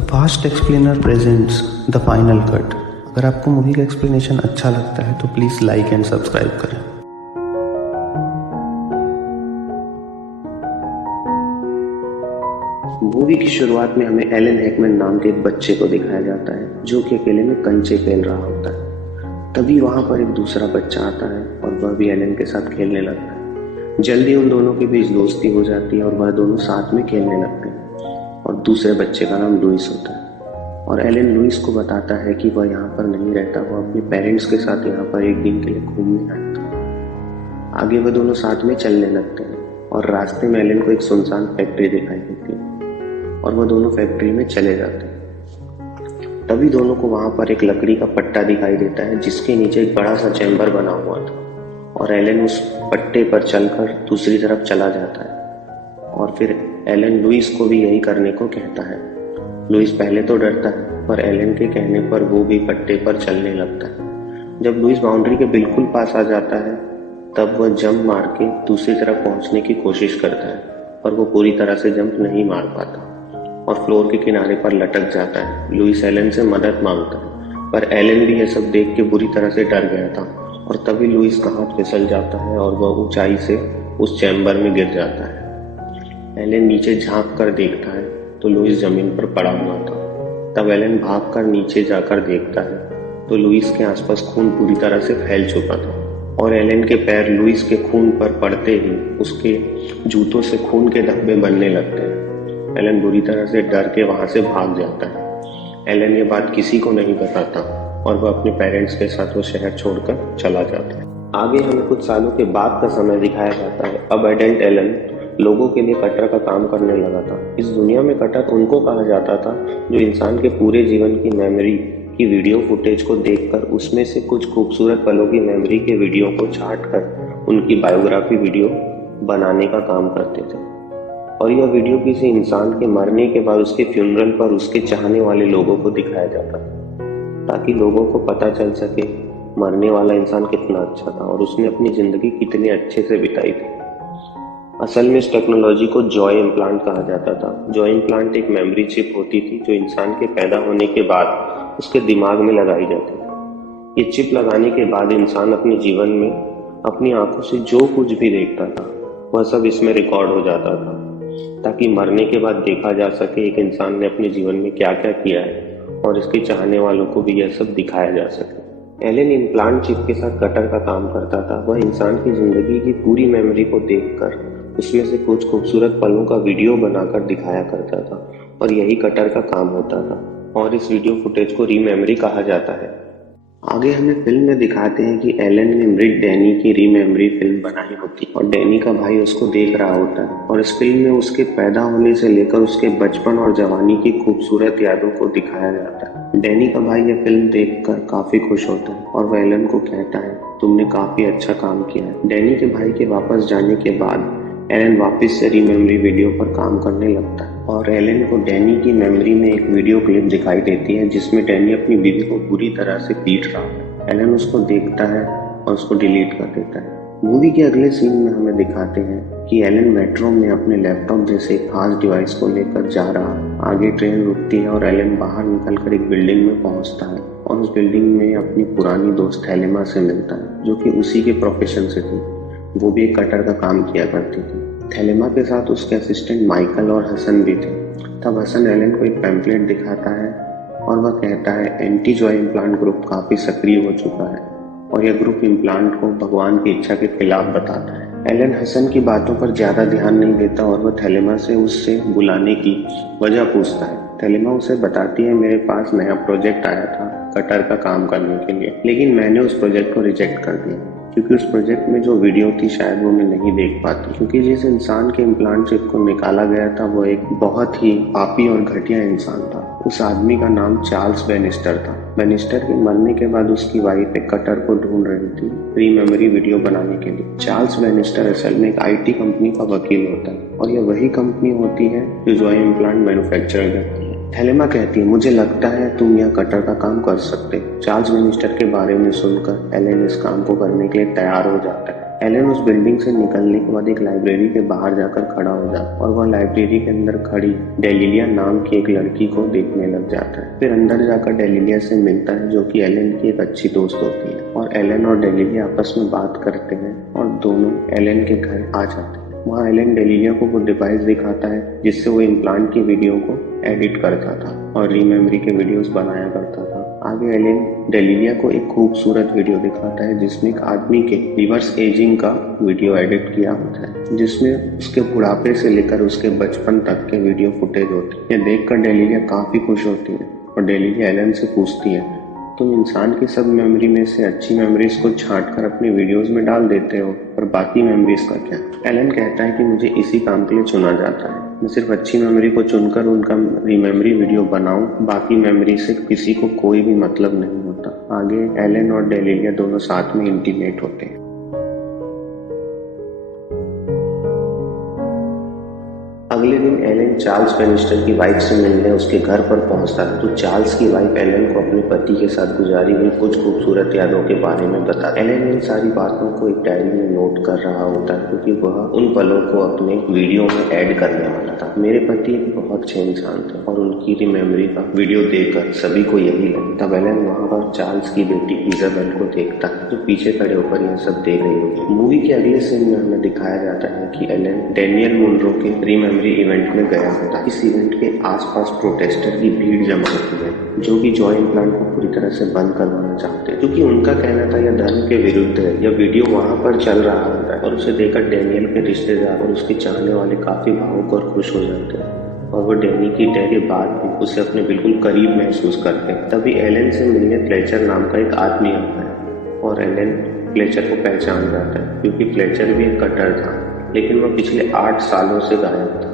The fast explainer presents the final cut. अगर आपको movie का एक्सप्लेनेशन अच्छा लगता है तो प्लीज़ लाइक एंड सब्सक्राइब करें। मूवी की शुरुआत में हमें एलन हैकमैन नाम के एक बच्चे को दिखाया जाता है जो कि अकेले में कंचे खेल रहा होता है। तभी वहां पर एक दूसरा बच्चा आता है और वह भी एलन के साथ खेलने लगता है। जल्दी उन दोनों के बीच दोस्ती हो जाती है और वह दोनों साथ में खेलने लगते हैं। और दूसरे बच्चे का नाम लुइस होता है और एलन लुइस को बताता है कि वह यहाँ पर नहीं रहता, वह अपने पेरेंट्स के साथ यहाँ पर एक दिन के लिए घूमने आया था। आगे वह दोनों साथ में चलने लगते हैं और रास्ते में एलन को एक सुनसान फैक्ट्री दिखाई देती है और वह दोनों फैक्ट्री में चले जाते हैं। तभी दोनों को वहां पर एक लकड़ी का पट्टा दिखाई देता है जिसके नीचे एक बड़ा सा चैम्बर बना हुआ था और एलन उस पट्टे पर चलकर दूसरी तरफ चला जाता है और फिर एलन लुइस को भी यही करने को कहता है। लुइस पहले तो डरता है पर एलन के कहने पर वो भी पट्टे पर चलने लगता है। जब लुइस बाउंड्री के बिल्कुल पास आ जाता है तब वह जंप मार के दूसरी तरफ पहुंचने की कोशिश करता है पर वो पूरी तरह से जंप नहीं मार पाता और फ्लोर के किनारे पर लटक जाता है। लुइस एलन से मदद मांगता है पर एलन भी यह सब देख के बुरी तरह से डर गया था और तभी लुइस का हाथ फिसल जाता है और वह ऊंचाई से उस चैम्बर में गिर जाता है। एलन नीचे झांक कर देखता है तो लुइस जमीन पर पड़ा हुआ था। तब एलन भाग कर नीचे जाकर देखता है तो लुइस के आसपास खून पूरी तरह से फैल चुका था और एलन के पैर लुइस के खून पर पड़ते ही उसके जूतों से खून के धब्बे बनने लगते हैं। एलन बुरी तरह से डर के वहां से भाग जाता है। एलन ये बात किसी को नहीं बताता और वह अपने पेरेंट्स के साथ वो शहर छोड़कर चला जाता है। आगे हमें कुछ सालों के बाद का समय दिखाया जाता है। अब एडल्ट एलन लोगों के लिए कटर का काम करने लगा था। इस दुनिया में कटर उनको कहा जाता था जो इंसान के पूरे जीवन की मेमोरी की वीडियो फुटेज को देखकर उसमें से कुछ खूबसूरत पलों की मेमोरी के वीडियो को छांट कर उनकी बायोग्राफी वीडियो बनाने का काम करते थे। और यह वीडियो किसी इंसान के मरने के बाद उसके फ्यूनरल पर उसके चाहने वाले लोगों को दिखाया जाता ताकि लोगों को पता चल सके मरने वाला इंसान कितना अच्छा था और उसने अपनी जिंदगी कितने अच्छे से बिताई थी। असल में इस टेक्नोलॉजी को जॉय इम्प्लांट कहा जाता था। जॉय इम्प्लांट एक मेमोरी चिप होती थी जो इंसान के पैदा होने के बाद उसके दिमाग में लगाई जाती थी। ये चिप लगाने के बाद इंसान अपने जीवन में अपनी आंखों से जो कुछ भी देखता था वह सब इसमें रिकॉर्ड हो जाता था ताकि मरने के बाद देखा जा सके एक इंसान ने अपने जीवन में क्या क्या किया है और इसके चाहने वालों को भी यह सब दिखाया जा सके। एलन इम्प्लांट चिप के साथ कटर का काम करता था। वह इंसान की जिंदगी की पूरी मेमोरी को देखकर उसमें से कुछ खूबसूरत पलों का वीडियो बनाकर दिखाया करता था और यही कटर का काम होता था और इस वीडियो फुटेज को रीमेमोरी कहा जाता है। आगे हमें फिल्म में दिखाते हैं कि एलन ने मृत डैनी की रीमेमोरी फिल्म बनाई होती और डैनी का भाई उसको देख रहा होता है और इस फिल्म में उसके पैदा होने से लेकर उसके बचपन और जवानी की खूबसूरत यादों को दिखाया जाता है। डैनी का भाई यह फिल्म देखकर काफी खुश होता है और वह एलन को कहता है तुमने काफी अच्छा काम किया है। डैनी के भाई के वापस जाने के बाद एलन वापस से रीमेमोरी वीडियो पर काम करने लगता है और एलन को डैनी की मेमोरी में एक वीडियो क्लिप दिखाई देती है जिसमें डैनी अपनी बीवी को बुरी तरह से पीट रहा है। एलन उसको देखता है और उसको डिलीट कर देता है। मूवी के अगले सीन में हमें दिखाते हैं कि एलन मेट्रो में अपने लैपटॉप जैसे खास डिवाइस को लेकर जा रहा है। आगे ट्रेन रुकती है और एलन बाहर निकलकर एक बिल्डिंग में पहुंचता है और उस बिल्डिंग में अपनी पुरानी दोस्त हेलेमा से मिलता है जो कि उसी के प्रोफेशन से थी। वो भी एक कटर का काम किया करती थी। थैलेमा के साथ उसके असिस्टेंट माइकल और हसन भी थे। तब हसन एलन को एक पैम्फलेट दिखाता है और वह कहता है एंटी जॉय इम्प्लांट ग्रुप काफी सक्रिय हो चुका है और यह ग्रुप इम्प्लांट को भगवान की इच्छा के खिलाफ बताता है। एलन हसन की बातों पर ज्यादा ध्यान नहीं देता और वह थैलेमा से उससे बुलाने की वजह पूछता है। थैलेमा उसे बताती है मेरे पास नया प्रोजेक्ट आया था कटर का काम करने के लिए, लेकिन मैंने उस प्रोजेक्ट को रिजेक्ट कर दिया क्योंकि उस प्रोजेक्ट में जो वीडियो थी शायद वो मैं नहीं देख पाती, क्योंकि जिस इंसान के इम्प्लांट चिप को निकाला गया था वो एक बहुत ही पापी और घटिया इंसान था। उस आदमी का नाम चार्ल्स बेनिस्टर था। बेनिस्टर के मरने के बाद उसकी वाइफ एक कटर को ढूंढ रही थी रीमेमोरी वीडियो बनाने के लिए। चार्ल्स बेनिस्टर असल में एक IT कंपनी का वकील होता है और यह वही कंपनी होती है जो जॉय इम्प्लांट मैन्युफैक्चर करती है। थैलेमा कहती है मुझे लगता है तुम यह कटर का काम कर सकते। चार्ल्स बेनिस्टर के बारे में सुनकर एलन इस काम को करने के लिए तैयार हो जाता है। एलन उस बिल्डिंग से निकलने के बाद एक लाइब्रेरी के बाहर जाकर खड़ा हो जाता है और वह लाइब्रेरी के अंदर खड़ी डेलिलिया नाम की एक लड़की को देखने लग जाता है। फिर अंदर जाकर डेलिलिया से मिलता है, जो कि एलन की एक अच्छी दोस्त होती है, और एलन और डेलिलिया आपस में बात करते हैं और दोनों एलन के घर आ जाते हैं। वहाँ एलन डेलिलिया को वो डिवाइस दिखाता है जिससे वो इम्प्लांट की वीडियो को एडिट करता था और रीमेमरी के वीडियोस बनाया करता था। आगे एलन डेलिलिया को एक खूबसूरत वीडियो दिखाता है जिसमें एक आदमी के रिवर्स एजिंग का वीडियो एडिट किया होता है, जिसमें उसके बुढ़ापे से लेकर उसके बचपन तक के वीडियो फुटेज होते हैं। यह देखकर डेलिलिया काफी खुश होती है और डेलिलिया एलन से पूछती है, तुम इंसान की सब मेमोरी में से अच्छी मेमोरीज को छांट कर अपनी वीडियोस में डाल देते हो, और बाकी मेमोरीज का क्या? एलन कहता है कि मुझे इसी काम के लिए चुना जाता है। मैं सिर्फ अच्छी मेमोरी को चुनकर उनका रिमेमरी वीडियो बनाऊं, बाकी मेमोरी से किसी को कोई भी मतलब नहीं होता। आगे एलन और डेलिलिया दोनों साथ में इंटीमेट होते हैं। अगले दिन एलन चार्ल्स बेनिस्टर की वाइफ से मिलने उसके घर पर पहुंचता है, तो चार्ल्स की वाइफ एलन को अपने पति के साथ गुजारी हुई कुछ खूबसूरत यादों के बारे में बताता है। एलन इन सारी बातों को एक डायरी में नोट कर रहा होता है क्योंकि वह उन पलों को अपने वीडियो में ऐड करने वाला था। मेरे पति बहुत अच्छे इंसान थे और उनकी रिमेमरी का वीडियो देखकर सभी को यही लगा। तब एलन वहाँ पर चार्ल्स की बेटी इजाबेल को देखता है जो पीछे खड़े होकर यह सब देख रही होगी। मूवी के अगले सीन में हमें दिखाया जाता है कि एलन डैनियल मुनरो के रिमेमरी इवेंट में गया होता है। इस इवेंट के आसपास प्रोटेस्टर की भीड़ जमा होती है जो कि जॉय इम्प्लांट को पूरी तरह से बंद करवाना चाहते हैं, क्योंकि उनका कहना था यह धर्म के विरुद्ध है। यह वीडियो वहां पर चल रहा होता है और उसे देखकर डैनियल के रिश्तेदार और उसके चाहने वाले काफी भावुक और खुश हो जाते हैं और वो डैनी की डेथ के बाद भी उसे अपने बिल्कुल करीब महसूस करते हैं। तभी एलन से मिलने फ्लेचर नाम का एक आदमी आता है और एलन फ्लेचर को पहचान जाता है क्योंकि फ्लेचर भी एक कटर था, लेकिन वह पिछले 8 सालों से गायब था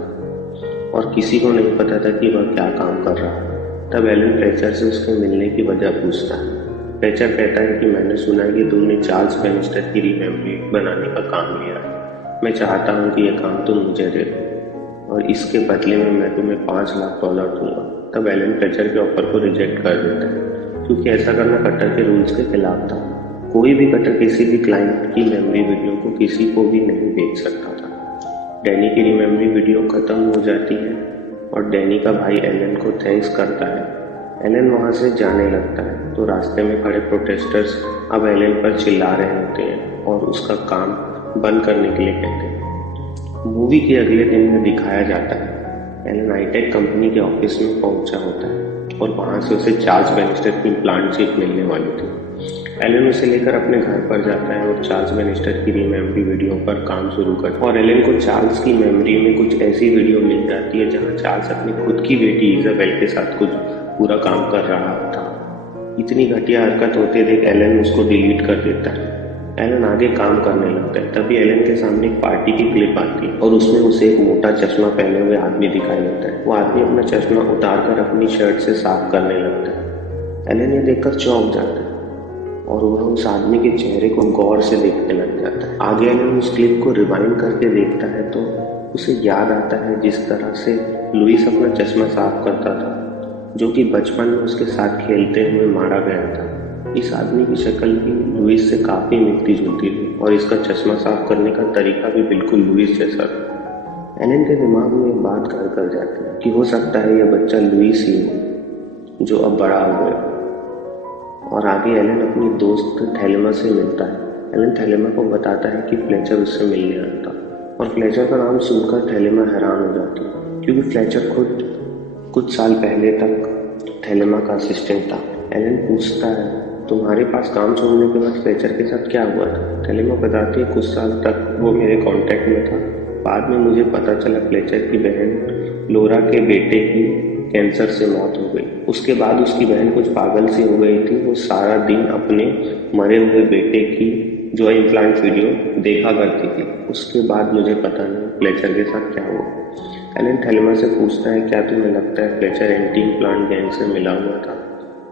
और किसी को नहीं पता था कि वह क्या काम कर रहा है। तब एलन फ्लेचर से उसके मिलने की वजह पूछता है। फ्लेचर कहता है कि मैंने सुना है कि तुमने चार्ल्स बेनिस्टर की रिमेमरी बनाने का काम लिया है। मैं चाहता हूँ कि यह काम तुम मुझे दे दो और इसके बदले में मैं तुम्हें $5 लाख दूंगा। तब एलन फ्लेचर के ऑफर को रिजेक्ट कर देता है क्योंकि ऐसा करना कटर के रूल्स के खिलाफ था। कोई भी कटर किसी भी क्लाइंट की मेमोरी वीडियो को किसी को भी नहीं बेच सकता था। डैनी की रिमेमरी वीडियो खत्म हो जाती है और डैनी का भाई एलन को थैंक्स करता है। एलन वहां से जाने लगता है तो रास्ते में खड़े प्रोटेस्टर्स अब एलन पर चिल्ला रहे होते हैं और उसका काम बंद करने के लिए कहते हैं। मूवी के अगले दिन में दिखाया जाता है एलन हाईटेक कंपनी के ऑफिस में पहुंचा होता है और वहां से उसे चार्ल्स बेनिस्टर की प्लांट चिप मिलने वाली थी। एलन उसे लेकर अपने घर पर जाता है और चार्ल्स बेनिस्टर की रिमेमरी वीडियो पर काम शुरू करता है और एलन को चार्ल्स की मेमोरी में कुछ ऐसी वीडियो मिल जाती है जहां चार्ल्स अपनी खुद की बेटी इजाबेल के साथ कुछ पूरा काम कर रहा था। इतनी घटिया हरकत होते देख एलन उसको डिलीट कर देता है। एलन आगे काम करने लगता है। तभी एलन के सामने एक पार्टी की क्लिप आती है और उसमें उसे एक मोटा चश्मा पहने हुए आदमी दिखाई देता है। वो आदमी अपना चश्मा उतारकर अपनी शर्ट से साफ करने लगता है। एलन ये देखकर चौंक जाता है और वह उस आदमी के चेहरे को गौर से देखने लग जाता है। आगे एलन उस क्लिप को रिवाइंड करके देखता है तो उसे याद आता है जिस तरह से लुइस अपना चश्मा साफ करता था, जो कि बचपन में उसके साथ खेलते हुए मारा गया था। इस आदमी की शक्ल भी लुइस से काफी मिलती जुलती थी और इसका चश्मा साफ करने का तरीका भी बिल्कुल लुइस जैसा था। एलन के दिमाग में एक बात घर कर जाती है कि हो सकता है यह बच्चा लुइस ही हो जो अब बड़ा हो गया। और आगे एलन अपनी दोस्त थेलेमा से मिलता है। एलन थेलेमा को बताता है कि फ्लेचर उससे मिलने आया था और फ्लेचर का नाम सुनकर थेलेमा हैरान हो जाती है क्योंकि फ्लेचर खुद कुछ साल पहले तक थेलेमा का असिस्टेंट था। एलन पूछता है तुम्हारे पास काम छोड़ने के बाद फ्लेचर के साथ क्या हुआ था? थेलेमा बताती है कुछ साल तक वो मेरे कांटेक्ट में था। बाद में मुझे पता चला फ्लेचर की बहन लोरा के बेटे की कैंसर से मौत हो गई। उसके बाद उसकी बहन कुछ पागल सी हो गई थी। वो सारा दिन अपने मरे हुए बेटे की जॉय इम्प्लांट वीडियो देखा करती थी। उसके बाद मुझे पता नहीं फ्लेचर के साथ क्या हुआ। एलन थेलेमा से पूछता है क्या तुम्हें लगता है फ्लेचर एंटी इम्प्लांट गैंग से मिला हुआ था?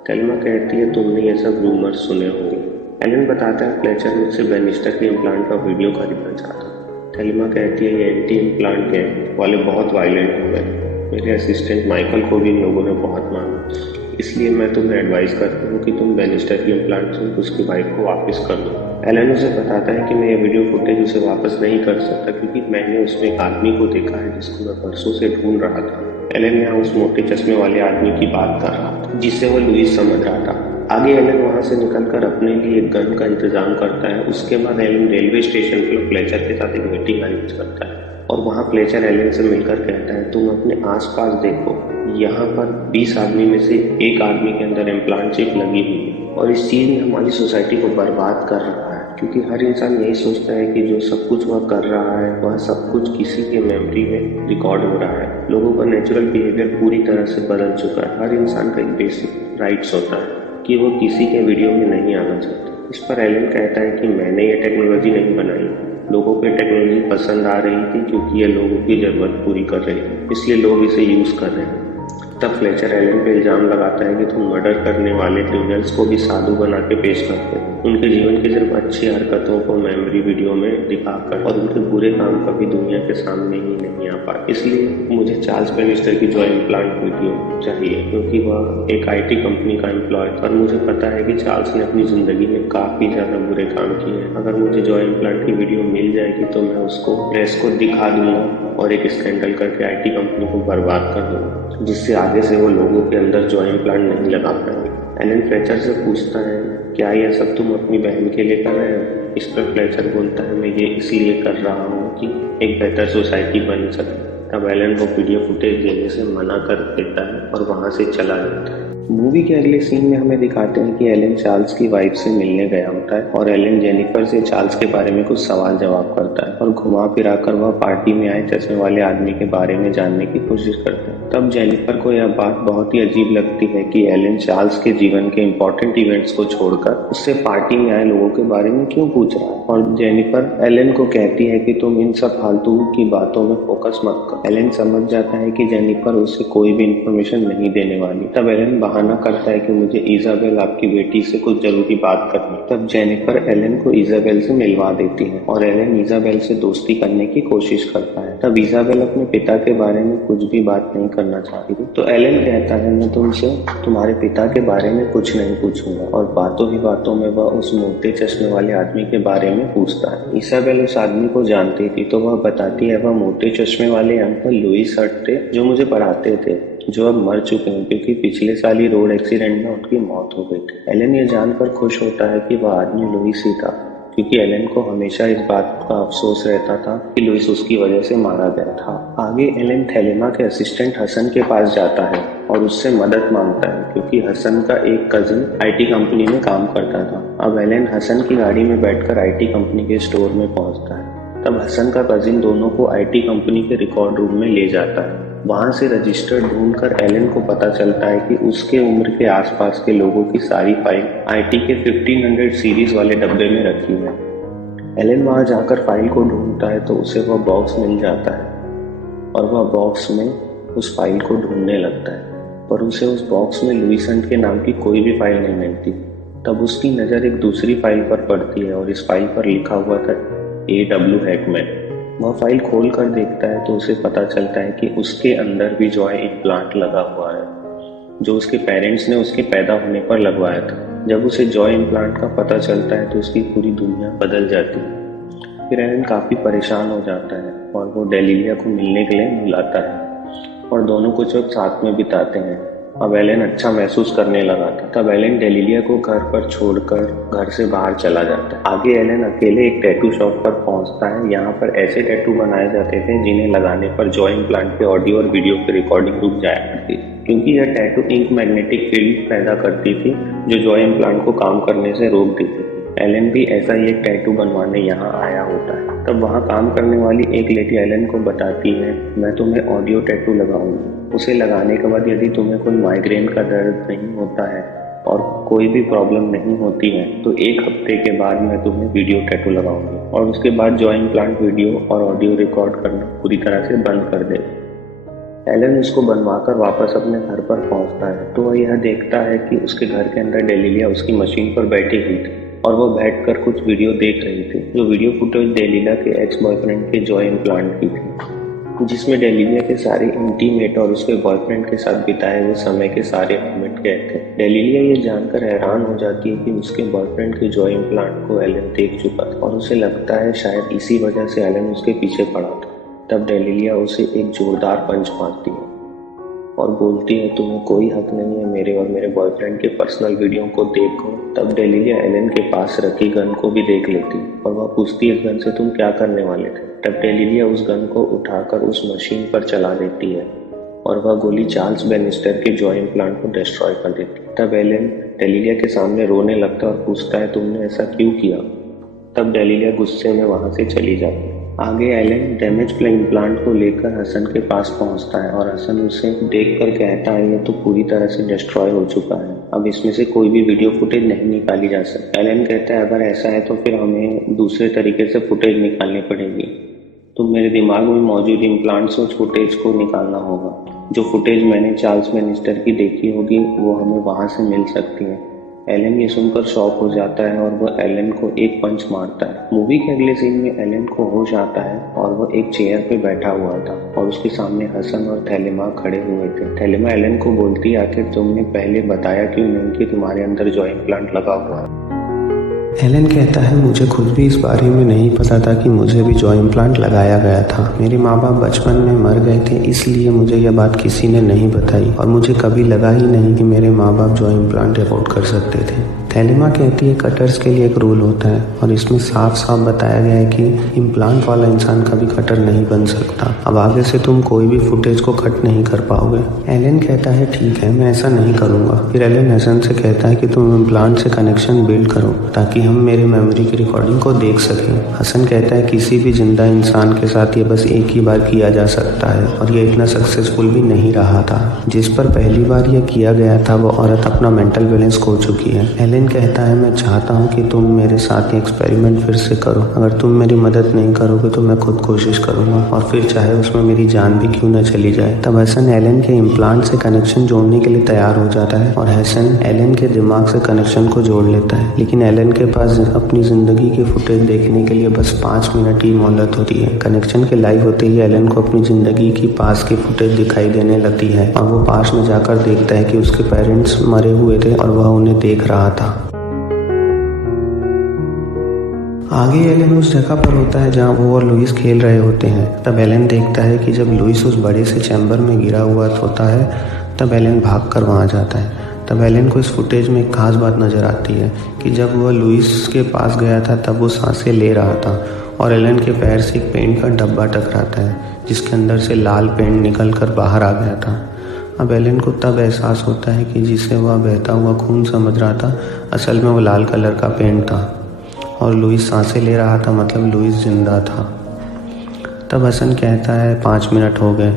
थेलेमा कहती है तुमने ये सब रूमर्स सुने होंगे। एलन बताता है फ्लेचर मुझसे बेनिस्टर के इम्प्लांट का वीडियो खरीदना चाहता। थेलेमा कहती है ये एंटी इम्प्लांट गैंग वाले बहुत वायलेंट हो गए। मेरे असिस्टेंट माइकल को भी इन लोगों ने बहुत मारा। इसलिए मैं तुम्हें एडवाइस करता हूँ कि तुम बेनिस्टर की इम्प्लांट से उसकी वाइफ को वापस कर दो। एलन उसे बताता है कि मैं ये वीडियो फुटेज उसे वापस नहीं कर सकता क्योंकि मैंने उसमें एक आदमी को देखा है जिसको मैं परसों से ढूंढ रहा था। एलन यहाँ उस मोटे चश्मे वाले आदमी की बात कर रहा था जिसे वो लुइस समझ रहा था। आगे एलन वहां से निकलकर अपने लिए एक गन का इंतजाम करता है। उसके बाद एलन रेलवे स्टेशन पर फ्लेचर के साथ एक मीटिंग अरेंज करता है और वहाँ फ्लेचर एलन से मिलकर कहता है तुम अपने आसपास देखो, यहाँ पर 20 आदमी में से एक आदमी के अंदर इम्प्लांट चिप लगी हुई है और इस चीज ने हमारी सोसाइटी को बर्बाद कर रहा है क्योंकि हर इंसान यही सोचता है कि जो सब कुछ वह कर रहा है वह सब कुछ किसी के मेमोरी में रिकॉर्ड हो रहा है। लोगों का नेचुरल बिहेवियर पूरी तरह से बदल चुका है। हर इंसान का एक बेसिक राइट्स होता है कि वो किसी के वीडियो में नहीं आना चाहता। इस पर एलन कहता है कि मैंने ये टेक्नोलॉजी नहीं बनाई, लोगों को टेक्नोलॉजी पसंद आ रही थी क्योंकि ये लोगों की जरूरत पूरी कर रही है, इसलिए लोग इसे यूज कर रहे हैं। तब फ्लेचर एलन पे इल्जाम लगाता है कि तुम मर्डर करने वाले क्रिमिनल्स को भी साधु बना के पेश करते हो, उनके जीवन की सिर्फ अच्छी हरकतों को मेमोरी वीडियो में दिखाकर, और उनके बुरे काम कभी दुनिया के सामने ही नहीं आ पाए। इसलिए मुझे चार्ल्स बेनिस्टर की जॉय इम्प्लांट वीडियो चाहिए क्योंकि वह एक IT कंपनी का एम्प्लॉय था और मुझे पता है कि चार्ल्स ने अपनी जिंदगी में काफी ज्यादा बुरे काम किए हैं। अगर मुझे जॉय इम्प्लांट की वीडियो मिल जाएगी तो मैं उसको प्रेस को दिखा दूंगा और एक स्कैंडल करके IT कंपनी को बर्बाद कर दूंगा जिससे आगे से वो लोगों के अंदर जॉय इम्प्लांट नहीं लगा पाएंगे। एलन फ्लेचर से पूछता है क्या यह सब तुम अपनी बहन के लिए कर रहे हो? इस पर फ्लेचर बोलता है मैं ये इसलिए कर रहा हूँ कि एक बेहतर सोसाइटी बन सके। तब एलन को वीडियो फुटेज देने से मना कर देता है और वहां से चला जाता है। मूवी के अगले सीन में हमें दिखाते हैं कि एलन चार्ल्स की वाइफ से मिलने गया होता है और एलन जेनिफर से चार्ल्स के बारे में कुछ सवाल जवाब करता है और घुमा फिरा कर वह पार्टी में आए चश्मे वाले आदमी के बारे में जानने की कोशिश करता है। तब जेनिफर को यह बात बहुत ही अजीब लगती है कि एलन चार्ल्स के जीवन के इम्पोर्टेंट इवेंट्स को छोड़कर उससे पार्टी में आए लोगों के बारे में क्यों पूछ रहा है, और जेनिफर एलन को कहती है कि तुम इन सब फालतू की बातों में फोकस मत कर। एलन समझ जाता है कि जेनिफर उसे कोई भी इंफॉर्मेशन नहीं देने वाली। तब एलन बहाना करता है कि मुझे इजाबेल आपकी बेटी से कुछ जरूरी बात करनी। तब जेनिफर एलन को इजाबेल से मिलवा देती है और एलन इजाबेल से दोस्ती करने की कोशिश करता है। तब इजाबेल अपने पिता के बारे में कुछ भी बात नहीं करना चाहती थी तो एलन कहता है मैं तुमसे तुम्हारे पिता के बारे में कुछ नहीं पूछूंगा, और बातों ही बातों में वह उस मोटे चश्मे वाले आदमी के बारे में पूछता है। इजाबेल उस आदमी को जानती थी तो वह बताती है वह मोटे चश्मे वाले अंकल लुइस हर्ट थे जो मुझे पढ़ाते थे, जो अब मर चुके हैं क्योंकि पिछले साल ही रोड एक्सीडेंट में उनकी मौत हो गई थी। एलन ये जानकर खुश होता है कि वह आदमी लुइस ही था क्योंकि एलन को हमेशा इस बात का अफसोस रहता था कि लुइस उसकी वजह से मारा गया था। आगे एलन थेलेमा के असिस्टेंट हसन के पास जाता है और उससे मदद मांगता है क्योंकि हसन का एक कजिन IT कंपनी में काम करता था। अब एलन हसन की गाड़ी में बैठकर IT कंपनी के स्टोर में पहुंचता है। तब हसन का कजिन दोनों को IT कंपनी के रिकॉर्ड रूम में ले जाता है। वहां से रजिस्टर ढूंढकर एलन को पता चलता है कि उसके उम्र के आसपास के लोगों की सारी फाइल IT के 1500 सीरीज वाले डब्बे में रखी है। एलन वहां जाकर फाइल को ढूंढता है तो उसे वह बॉक्स मिल जाता है और वह बॉक्स में उस फाइल को ढूंढने लगता है, पर उसे उस बॉक्स में लुइस हंट के नाम की कोई भी फाइल नहीं मिलती। तब उसकी नज़र एक दूसरी फाइल पर पड़ती है और इस फाइल पर लिखा हुआ था A.W. हैकमैन। वह फाइल खोल कर देखता है तो उसे पता चलता है कि उसके अंदर भी जॉय इम्प्लांट लगा हुआ है जो उसके पेरेंट्स ने उसके पैदा होने पर लगवाया था। जब उसे जॉय इम्प्लांट का पता चलता है तो उसकी पूरी दुनिया बदल जाती है। फिर एलन काफ़ी परेशान हो जाता है और वो डेलिलिया को मिलने के लिए बुलाता है और दोनों कुछ वक्त साथ में बिताते हैं। अब एलन अच्छा महसूस करने लगा था। तब एलन डेलिलिया को घर पर छोड़कर घर से बाहर चला जाता है। आगे एलन अकेले एक टैटू शॉप पर पहुंचता है। यहाँ पर ऐसे टैटू बनाए जाते थे जिन्हें लगाने पर जॉय इम्प्लांट के ऑडियो और वीडियो की रिकॉर्डिंग रुक जाया करती थी क्योंकि यह टैटू इंक मैग्नेटिक फील्ड पैदा करती थी जो जॉय इम्प्लांट को काम करने से रोक देती थी। एलन भी ऐसा ही एक टैटू बनवाने यहाँ आया होता है। तब वहाँ काम करने वाली एक लेडी एलन को बताती है मैं तुम्हें ऑडियो टैटू लगाऊंगी। उसे लगाने के बाद यदि तुम्हें कोई माइग्रेन का दर्द नहीं होता है और कोई भी प्रॉब्लम नहीं होती है तो 1 हफ्ते के बाद मैं तुम्हें वीडियो टैटू लगाऊंगी, और उसके बाद जॉय इम्प्लांट वीडियो और ऑडियो रिकॉर्ड करना पूरी तरह से बंद कर दे। एलन उसको बनवाकर वापस अपने घर पर पहुंचता है तो वह यह देखता है कि उसके घर के अंदर डेलिलिया उसकी मशीन पर बैठी हुई थी और वो बैठकर कुछ वीडियो देख रही थी जो वीडियो फुटेज डेलिलिया के एक्स बॉयफ्रेंड के जॉय इम्प्लांट की थी। जिसमें डेलिलिया के सारे इंटीमेट और उसके बॉयफ्रेंड के साथ बिताए हुए समय के सारे मोमेंट गए थे। डेलिलिया ये जानकर हैरान हो जाती है कि उसके बॉयफ्रेंड के जॉय इम्प्लांट को एलन देख चुका था और उसे लगता है शायद इसी वजह से एलन उसके पीछे पड़ा था। तब डेलिलिया उसे एक जोरदार पंच मारती है और बोलती है, तुम्हें कोई हक नहीं है मेरे और मेरे बॉयफ्रेंड के पर्सनल वीडियो को देखो। तब डेलिलिया एलन के पास रखी गन को भी देख लेती है और वह पूछती है, इस गन से तुम क्या करने वाले थे? तब डेलिलिया उस गन को उठाकर उस मशीन पर चला देती है और वह गोली चार्ल्स बेनिस्टर के जॉय इम्प्लांट को डिस्ट्रॉय कर देती है। तब एलन डेलिलिया के सामने रोने लगता है और पूछता है, तुमने ऐसा क्यों किया? तब डेलिलिया गुस्से में वहां से चली जाती है। आगे एलन डैमेज इम्प्लांट को लेकर हसन के पास पहुंचता है और हसन उसे देखकर कहता है, ये तो पूरी तरह से डिस्ट्रॉय हो चुका है, अब इसमें से कोई भी वीडियो फुटेज नहीं निकाली जा सकती। एलन कहता है, अगर ऐसा है तो फिर हमें दूसरे तरीके से फुटेज निकालनी पड़ेगी। तो मेरे दिमाग में मौजूद इम्प्लांट से उस फुटेज को निकालना होगा। जो फुटेज मैंने चार्ल्स बेनिस्टर की देखी होगी वो हमें वहां से मिल सकती है। एलन ये सुनकर शॉक हो जाता है और वह एलन को एक पंच मारता है। मूवी के अगले सीन में एलन को होश आता है और वह एक चेयर पे बैठा हुआ था और उसके सामने हसन और थैलेमा खड़े हुए थे। थैलेमा एलन को बोलती है, आखिर तुमने पहले बताया क्यों नहीं कि तुम्हारे अंदर जॉय इम्प्लांट लगा हुआ है? एलन कहता है, मुझे खुद भी इस बारे में नहीं पता था कि मुझे भी जॉय इम्प्लांट लगाया गया था। मेरे माँ बाप बचपन में मर गए थे, इसलिए मुझे यह बात किसी ने नहीं बताई और मुझे कभी लगा ही नहीं कि मेरे माँ बाप जॉय इम्प्लांट अफोर्ड कर सकते थे। थैलेमा कहती है, कटर्स के लिए एक रूल होता है और इसमें साफ साफ बताया गया है कि इम्प्लांट वाला इंसान कभी कटर नहीं बन सकता। अब आगे से तुम कोई भी फुटेज को कट नहीं कर पाओगे। एलन कहता है, ठीक है, मैं ऐसा नहीं करूँगा। फिर एलन हसन से कहता है कि तुम इम्प्लांट से कनेक्शन बिल्ड करो ताकि हम मेरे मेमोरी की रिकॉर्डिंग को देख सकें। हसन कहता है, किसी भी जिंदा इंसान के साथ ये बस एक ही बार किया जा सकता है और ये इतना सक्सेसफुल भी नहीं रहा था। जिस पर पहली बार यह किया गया था वो औरत अपना मेंटल बैलेंस खो चुकी है। एलन कहता है, मैं चाहता हूँ कि तुम मेरे साथ ये एक्सपेरिमेंट फिर से करो। अगर तुम मेरी मदद नहीं करोगे तो मैं खुद कोशिश करूंगा और फिर चाहे उसमें मेरी जान भी क्यों न चली जाए। तब हसन एलन के इम्प्लांट से कनेक्शन जोड़ने के लिए तैयार हो जाता है और हसन एलन के दिमाग से कनेक्शन को जोड़ लेता है। लेकिन एलन के पास अपनी जिंदगी की फुटेज देखने के लिए बस 5 मिनट की मोहलत होती है। कनेक्शन के लाइव होते ही एलन को अपनी जिंदगी की पास की फुटेज दिखाई देने लगती है और वो पास में जाकर देखता है कि उसके पेरेंट्स मरे हुए थे और वह उन्हें देख रहा था। आगे एलन उस जगह पर होता है जहाँ वो और लुइस खेल रहे होते हैं। तब एलन देखता है कि जब लुइस उस बड़े से चैम्बर में गिरा हुआ होता है तब एलन भागकर वहाँ जाता है। तब एलन को इस फुटेज में एक खास बात नज़र आती है कि जब वह लुइस के पास गया था तब वो सांसें ले रहा था और एलन के पैर से एक पेंट का डब्बा टकराता है जिसके अंदर से लाल पेंट निकल कर बाहर आ गया था। अब एलन को तब एहसास होता है कि जिसे वह बहता हुआ खून समझ रहा था असल में वो लाल कलर का पेंट था और लुइस सांसें ले रहा था, मतलब लुइस जिंदा था। तब हसन कहता है, 5 मिनट हो गए,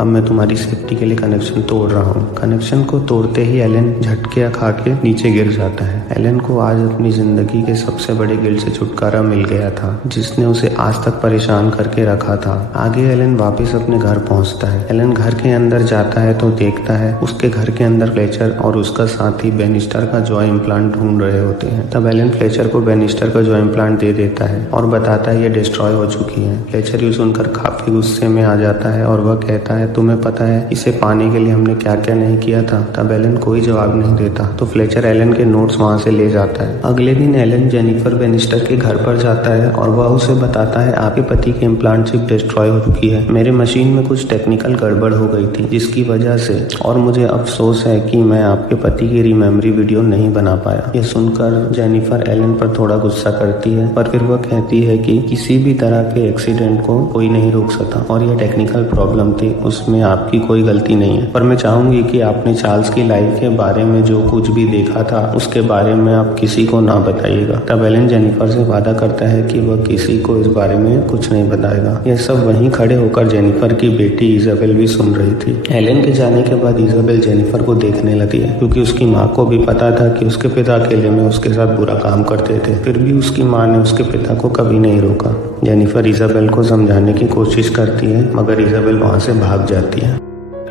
अब मैं तुम्हारी सेफ्टी के लिए कनेक्शन तोड़ रहा हूँ। कनेक्शन को तोड़ते ही एलन झटके खा के नीचे गिर जाता है। एलन को आज अपनी जिंदगी के सबसे बड़े गिल्ट से छुटकारा मिल गया था जिसने उसे आज तक परेशान करके रखा था। आगे एलन वापस अपने घर पहुँचता है। एलन घर के अंदर जाता है तो देखता है उसके घर के अंदर फ्लेचर और उसका साथी बेनिस्टर का जॉय इम्प्लांट ढूंढ रहे होते हैं। तब एलन फ्लेचर को बेनिस्टर का जॉय इम्प्लांट दे देता है और बताता है ये डिस्ट्रॉय हो चुकी है। फ्लेचर ये सुनकर काफी गुस्से में आ जाता है और वह कहता है, तुम्हें पता है इसे पाने के लिए हमने क्या क्या नहीं किया था? तब एलन कोई जवाब नहीं देता तो फ्लेचर एलन के नोट्स वहां से ले जाता है। अगले दिन एलन जेनिफर बेनिस्टर के घर पर जाता है और वह उसे बताता है, आपके पति की इम्प्लांट चिप डिस्ट्रॉय हो चुकी है। मेरे मशीन में कुछ टेक्निकल गड़बड़ हो गई थी जिसकी वजह से, और मुझे अफसोस है कि मैं आपके पति की रिमेमरी वीडियो नहीं बना पाया। यह सुनकर जेनिफर एलन पर थोड़ा गुस्सा करती है पर फिर वह कहती है कि किसी भी तरह के एक्सीडेंट को कोई नहीं रोक सका और यह टेक्निकल प्रॉब्लम थी, उसमें आपकी कोई गलती नहीं है। पर मैं चाहूंगी कि आपने चार्ल्स की लाइफ के बारे में जो कुछ भी देखा था उसके बारे में आप किसी को ना बताइएगा। तब एलन जेनिफर से वादा करता है कि वह किसी को इस बारे में कुछ नहीं बताएगा। यह सब वहीं खड़े होकर जेनिफर की बेटी इजाबेल भी सुन रही थी। एलन के जाने के बाद इजाबेल जेनिफर को देखने लगी है क्योंकि उसकी माँ को भी पता था कि उसके पिता अकेले में उसके साथ बुरा काम करते थे, फिर भी उसकी माँ ने उसके पिता को कभी नहीं रोका। जेनिफर इजाबेल को समझाने की कोशिश करती है मगर इजाबेल वहाँ से भाग जाती है।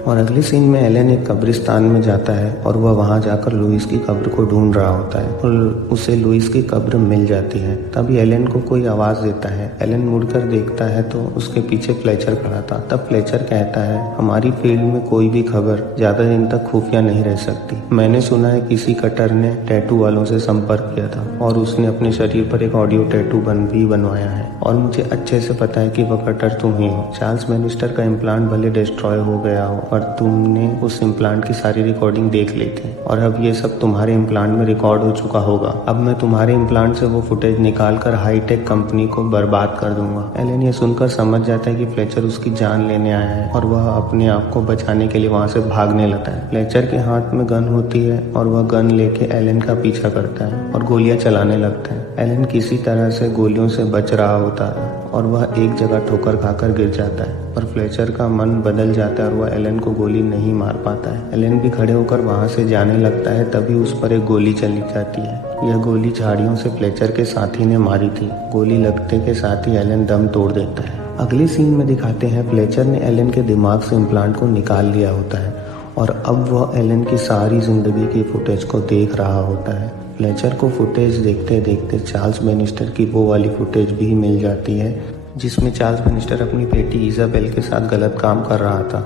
और अगले सीन में एलन एक कब्रिस्तान में जाता है और वह वहां जाकर लुइस की कब्र को ढूंढ रहा होता है और उसे लुइस की कब्र मिल जाती है। तभी एलन को कोई आवाज देता है। एलन मुड़कर देखता है तो उसके पीछे फ्लेचर खड़ा था। तब फ्लेचर कहता है, हमारी फील्ड में कोई भी खबर ज्यादा दिन तक खुफिया नहीं रह सकती। मैंने सुना है किसी कटर ने टैटू वालों से संपर्क किया था और उसने अपने शरीर पर एक ऑडियो टैटू भी बनवाया है और मुझे अच्छे से पता है कि वह कटर तुम ही हो। चार्ल्स बैनिस्टर का इम्प्लांट भले डिस्ट्रॉय हो गया हो पर तुमने उस इम्प्लांट की सारी रिकॉर्डिंग देख ली थी और अब ये सब तुम्हारे इम्प्लांट में रिकॉर्ड हो चुका होगा। अब मैं तुम्हारे इम्प्लांट से वो फुटेज निकाल कर हाईटेक कंपनी को बर्बाद कर दूंगा। एलन ये सुनकर समझ जाता है कि फ्लेचर उसकी जान लेने आया है और वह अपने आप को बचाने के लिए वहां से भागने लगता है। फ्लेचर के हाथ में गन होती है और वह गन लेके एलन का पीछा करता है और गोलियां चलाने लगता है। एलन किसी तरह से गोलियों से बच रहा होता है और वह एक जगह ठोकर खाकर गिर जाता है पर फ्लेचर का मन बदल जाता है और वह एलन को गोली नहीं मार पाता है। एलन भी खड़े होकर वहां से जाने लगता है तभी उस पर एक गोली चली जाती है। यह गोली झाड़ियों से फ्लेचर के साथी ने मारी थी। गोली लगते के साथ ही एलन दम तोड़ देता है। अगले सीन में दिखाते हैं फ्लेचर ने एलन के दिमाग से इम्प्लांट को निकाल लिया होता है और अब वह एलन की सारी जिंदगी की फुटेज को देख रहा होता है। फ्लेचर को फुटेज देखते देखते चार्ल्स बैनिस्टर की वो वाली फुटेज भी मिल जाती है जिसमें चार्ल्स बैनिस्टर अपनी बेटी इजाबेल के साथ गलत काम कर रहा था।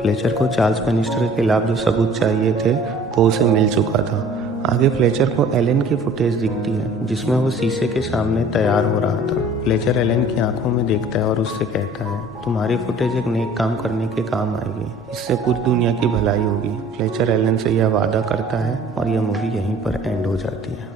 फ्लेचर को चार्ल्स बैनिस्टर के खिलाफ जो सबूत चाहिए थे वो उसे मिल चुका था। आगे फ्लेचर को एलन की फुटेज दिखती है जिसमें वो शीशे के सामने तैयार हो रहा था। फ्लेचर एलन की आंखों में देखता है और उससे कहता है, तुम्हारी फुटेज एक नेक काम करने के काम आएगी, इससे पूरी दुनिया की भलाई होगी। फ्लेचर एलन से यह वादा करता है और यह मूवी यहीं पर एंड हो जाती है।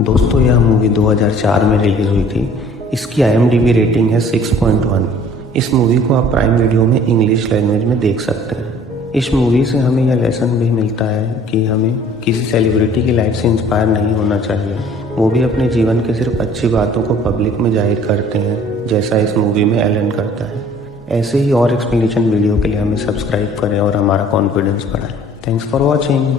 दोस्तों यह मूवी 2004 में रिलीज हुई थी। इसकी IMDb रेटिंग है 6.1। इस मूवी को आप प्राइम वीडियो में इंग्लिश लैंग्वेज में देख सकते हैं। इस मूवी से हमें यह लेसन भी मिलता है कि हमें किसी सेलिब्रिटी की लाइफ से इंस्पायर नहीं होना चाहिए। वो भी अपने जीवन के सिर्फ अच्छी बातों को पब्लिक में जाहिर करते हैं जैसा इस मूवी में एलन करता है। ऐसे ही और एक्सप्लेनेशन वीडियो के लिए हमें सब्सक्राइब करें और हमारा कॉन्फिडेंस बढ़ाएं। Thanks for watching.